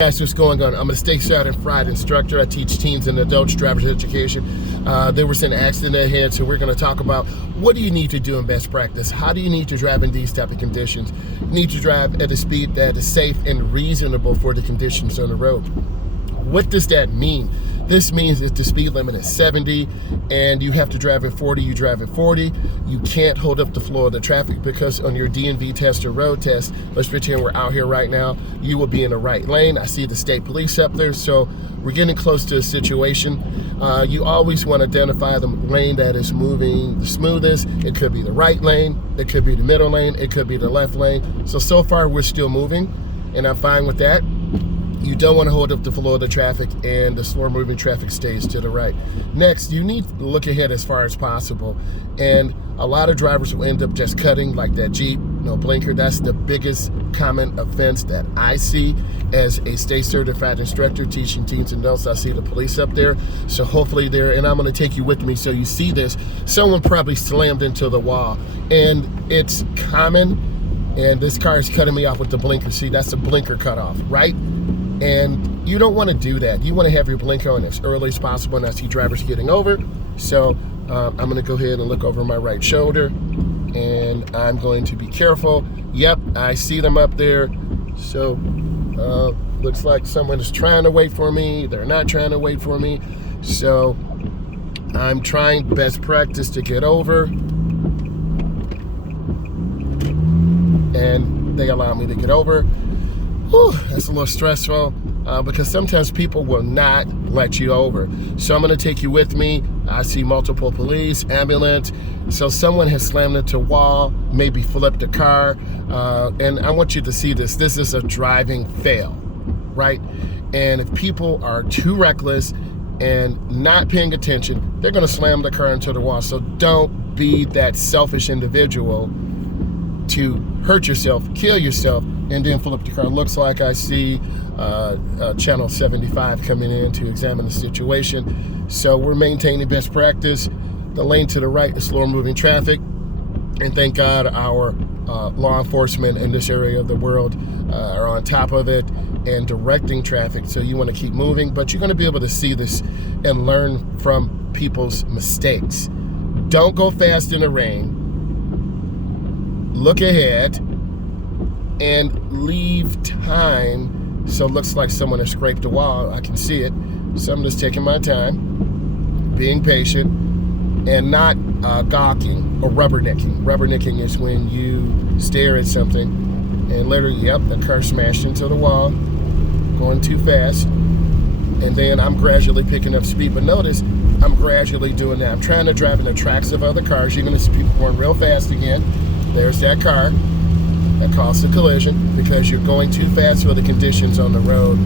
Guys, what's going on? I'm a State Sergeant Fried instructor. I teach teens and adults driver's education. There was an accident ahead, so we're going to talk about what do you need to do in best practice. How do you need to drive in these type of conditions? You need to drive at a speed that is safe and reasonable for the conditions on the road. What does that mean? This means if the speed limit is 70 and you have to drive at 40, you drive at 40. You can't hold up the flow of the traffic because on your DMV test or road test, let's pretend we're out here right now, you will be in the right lane. I see the state police up there, so we're getting close to a situation. You always want to identify the lane that is moving the smoothest. It could be the right lane, it could be the middle lane, it could be the left lane. So far we're still moving, and I'm fine with that. You don't want to hold up the flow of the traffic, and the slower moving traffic stays to the right. Next, you need to look ahead as far as possible. And a lot of drivers will end up just cutting, like that Jeep, no blinker. That's the biggest common offense that I see as a state certified instructor teaching teens and adults. I see the police up there. So hopefully there, and I'm going to take you with me so you see this. Someone probably slammed into the wall, and it's common. And this car is cutting me off with the blinker. See, that's a blinker cutoff, right? And you don't want to do that. You want to have your blinker on as early as possible, and I see drivers getting over. So I'm going to go ahead and look over my right shoulder, and I'm going to be careful. Yep, I see them up there. So looks like someone is trying to wait for me. They're not trying to wait for me. So I'm trying best practice to get over, and they allow me to get over. Whew, that's a little stressful because sometimes people will not let you over. So I'm going to take you with me. I see multiple police, ambulance. So someone has slammed into a wall, maybe flipped a car. And I want you to see this. This is a driving fail, right? And if people are too reckless and not paying attention, they're going to slam the car into the wall. So don't be that selfish individual to hurt yourself, kill yourself, and then flip the car. Looks like I see channel 75 coming in to examine the situation. So we're maintaining best practice. The lane to the right is slower moving traffic. And thank God our law enforcement in this area of the world are on top of it and directing traffic. So you want to keep moving, but you're going to be able to see this and learn from people's mistakes. Don't go fast in the rain. Look ahead and leave time. So it looks like someone has scraped the wall. I can see it. So I'm just taking my time, being patient, and not gawking or rubbernecking. Rubbernecking is when you stare at something and literally, yep, the car smashed into the wall, going too fast. And then I'm gradually picking up speed. But notice, I'm gradually doing that. I'm trying to drive in the tracks of other cars. You're gonna see people going real fast again. There's that car that caused the collision because you're going too fast for the conditions on the road.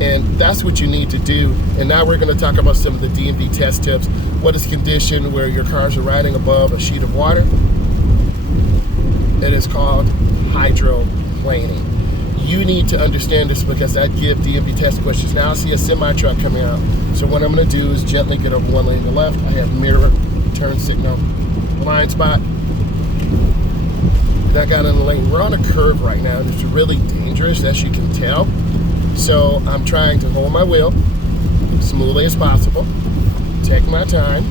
And that's what you need to do. And now we're going to talk about some of the DMV test tips. What is condition where your cars are riding above a sheet of water? It is called hydroplaning. You need to understand this because I give DMV test questions. Now I see a semi-truck coming out. So what I'm going to do is gently get over one lane to the left. I have mirror, turn signal, blind spot. I got in the lane. We're on a curve right now, and it's really dangerous, as you can tell. So I'm trying to hold my wheel as smoothly as possible, take my time,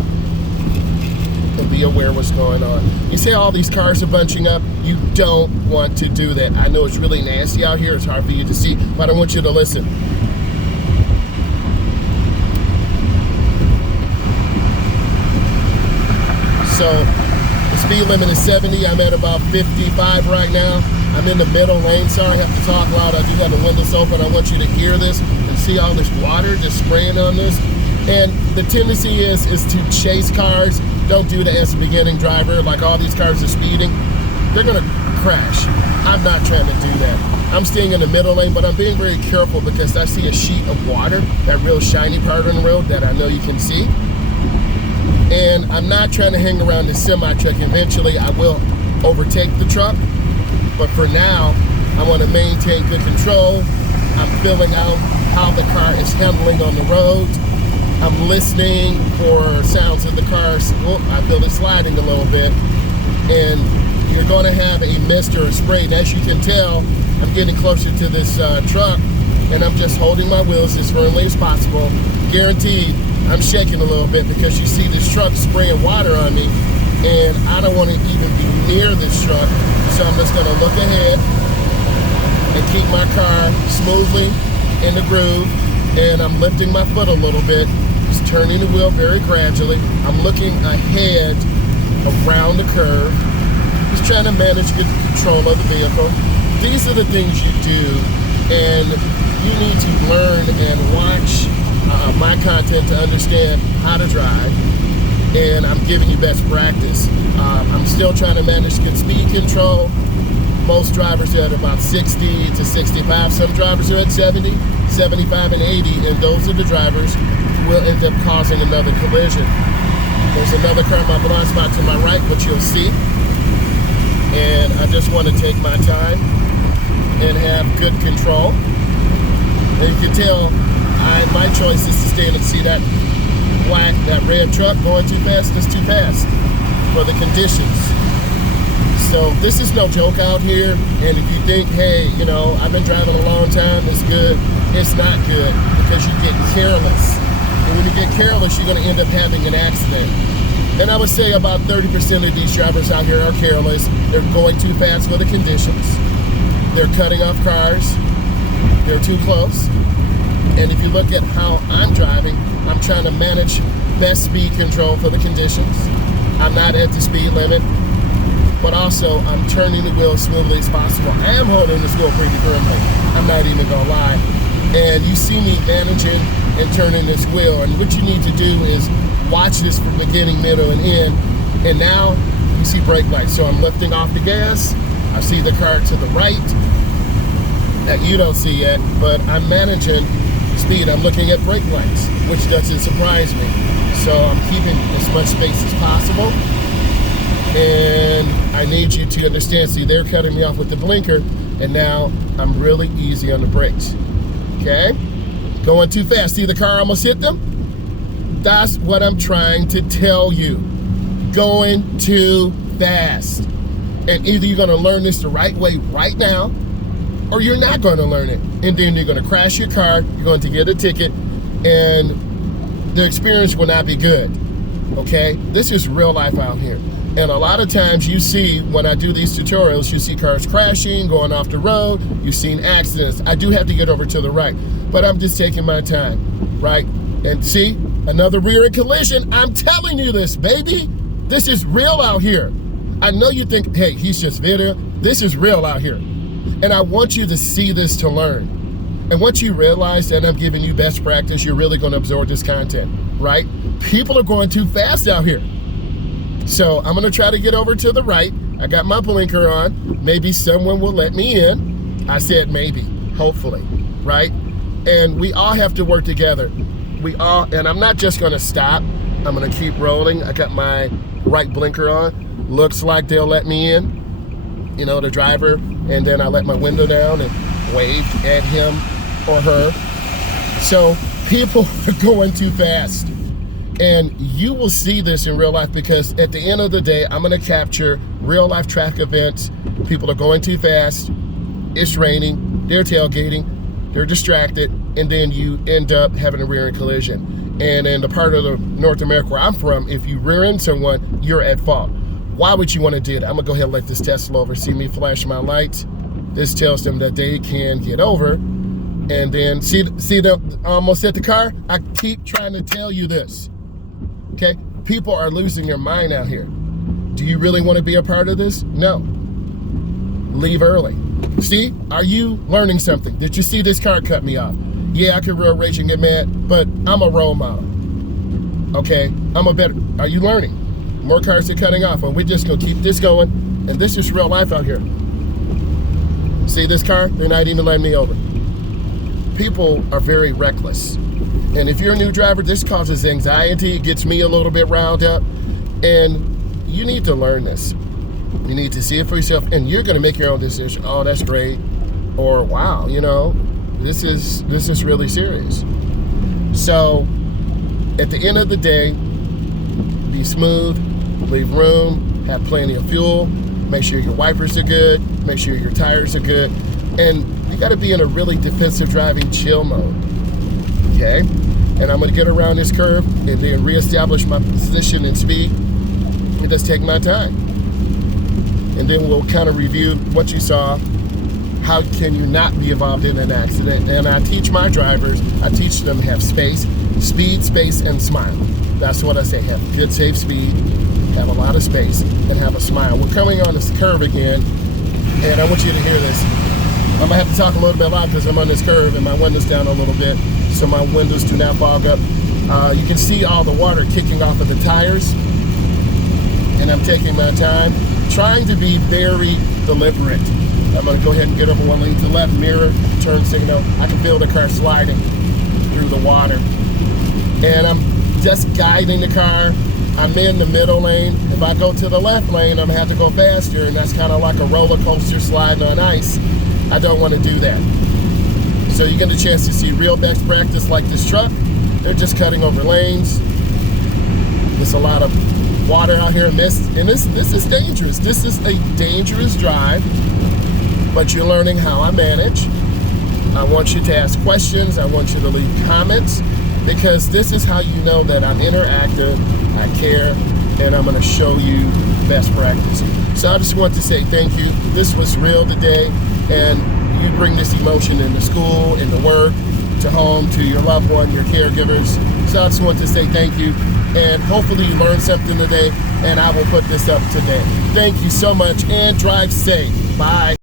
and be aware of what's going on. You say all these cars are bunching up. You don't want to do that. I know it's really nasty out here. It's hard for you to see, but I want you to listen. So speed limit is 70. I'm at about 55 right now. I'm in the middle lane. Sorry, I have to talk loud. I do have the windows open. I want you to hear this and see all this water just spraying on this. And the tendency is to chase cars. Don't do that as a beginning driver. Like all these cars are speeding, they're gonna crash. I'm not trying to do that. I'm staying in the middle lane, but I'm being very careful because I see a sheet of water, that real shiny part on the road that I know you can see. And I'm not trying to hang around this semi-truck. Eventually, I will overtake the truck. But for now, I want to maintain good control. I'm feeling out how the car is handling on the road. I'm listening for sounds of the cars. Oh, I feel it sliding a little bit. And you're going to have a mist or a spray. And as you can tell, I'm getting closer to this truck. and I'm just holding my wheels as firmly as possible. Guaranteed, I'm shaking a little bit because you see this truck spraying water on me, and I don't want to even be near this truck, so I'm just going to look ahead and keep my car smoothly in the groove, and I'm lifting my foot a little bit, just turning the wheel very gradually. I'm looking ahead around the curve, just trying to manage good control of the vehicle. These are the things you do, and you need to learn and watch my content to understand how to drive, and I'm giving you best practice. I'm still trying to manage good speed control. Most drivers are at about 60 to 65. Some drivers are at 70, 75, and 80, and those are the drivers who will end up causing another collision. There's another car in my blind spot to my right, which you'll see, and I just want to take my time and have good control. And you can tell my choice is to stay in and see that that red truck going too fast. It's too fast for the conditions. So this is no joke out here, and if you think, hey, you know, I've been driving a long time, it's good, it's not good, because you get careless. And when you get careless, you're going to end up having an accident. And I would say about 30% of these drivers out here are careless. They're going too fast for the conditions. They're cutting off cars. They're too close. And if you look at how I'm driving, I'm trying to manage best speed control for the conditions. I'm not at the speed limit, but also I'm turning the wheel as smoothly as possible. I am holding this wheel pretty firmly. I'm not even gonna lie. And you see me managing and turning this wheel. And what you need to do is watch this from beginning, middle, and end. And now you see brake lights. So I'm lifting off the gas. I see the car to the right that you don't see yet, but I'm managing speed. I'm looking at brake lights, which doesn't surprise me. So I'm keeping as much space as possible. And I need you to understand, see, they're cutting me off with the blinker, and now I'm really easy on the brakes. Okay? Going too fast. See the car almost hit them? That's what I'm trying to tell you. Going too fast. And either you're going to learn this the right way right now, or you're not going to learn it. And then you're going to crash your car, you're going to get a ticket, and the experience will not be good. Okay? This is real life out here. And a lot of times you see, when I do these tutorials, you see cars crashing, going off the road, you've seen accidents. I do have to get over to the right, but I'm just taking my time, right? And see, another rear-end collision. I'm telling you this, baby. This is real out here. I know you think, hey, he's just video. This is real out here. And I want you to see this to learn. And once you realize that I'm giving you best practice, you're really going to absorb this content, right? People are going too fast out here. So I'm going to try to get over to the right. I got my blinker on. Maybe someone will let me in. I said maybe, hopefully, right? And we all have to work together. And I'm not just going to stop. I'm going to keep rolling. I got my right blinker on. Looks like they'll let me in, you know, the driver. And then I let my window down and waved at him or her. So people are going too fast. And you will see this in real life, because at the end of the day, I'm going to capture real life traffic events. People are going too fast. It's raining. They're tailgating. They're distracted. And then you end up having a rear-end collision. And in the part of North America where I'm from, if you rear-end someone, you're at fault. Why would you want to do that? I'm going to go ahead and let this Tesla over. See me flash my lights. This tells them that they can get over. And then see them almost hit the car? I keep trying to tell you this. Okay? People are losing their mind out here. Do you really want to be a part of this? No. Leave early. See? Are you learning something? Did you see this car cut me off? Yeah, I could road rage and get mad, but I'm a role model. Okay? Are you learning? More cars are cutting off, and we're just going to keep this going. And this is real life out here. See this car? They're not even letting me over. People are very reckless. And if you're a new driver, this causes anxiety. It gets me a little bit riled up. And you need to learn this. You need to see it for yourself, and you're going to make your own decision. Oh, that's great. Or, wow, you know, this is really serious. So, at the end of the day, be smooth, leave room, have plenty of fuel, make sure your wipers are good, make sure your tires are good, and you got to be in a really defensive driving chill mode. Okay? And I'm going to get around this curve and then reestablish my position and speed and just take my time. And then we'll kind of review what you saw. How can you not be involved in an accident? And I teach my drivers, I teach them to have space, speed, space, and smile. That's what I say, have good, safe speed, have a lot of space, and have a smile. We're coming on this curve again, and I want you to hear this. I'm gonna have to talk a little bit loud because I'm on this curve and my window's down a little bit, so my windows do not fog up. You can see all the water kicking off of the tires, and I'm taking my time, trying to be very deliberate. I'm going to go ahead and get over one lane to the left, mirror, turn signal. I can feel the car sliding through the water. And I'm just guiding the car. I'm in the middle lane. If I go to the left lane, I'm going to have to go faster, and that's kind of like a roller coaster sliding on ice. I don't want to do that. So you get a chance to see real best practice like this truck. They're just cutting over lanes. There's a lot of water out here, mist, and this is dangerous. This is a dangerous drive. But you're learning how I manage. I want you to ask questions. I want you to leave comments, because this is how you know that I'm interactive, I care, and I'm going to show you best practice. So I just want to say thank you. This was real today, and you bring this emotion into school, into work, to home, to your loved one, your caregivers. So I just want to say thank you, and hopefully you learned something today, and I will put this up today. Thank you so much, and drive safe. Bye.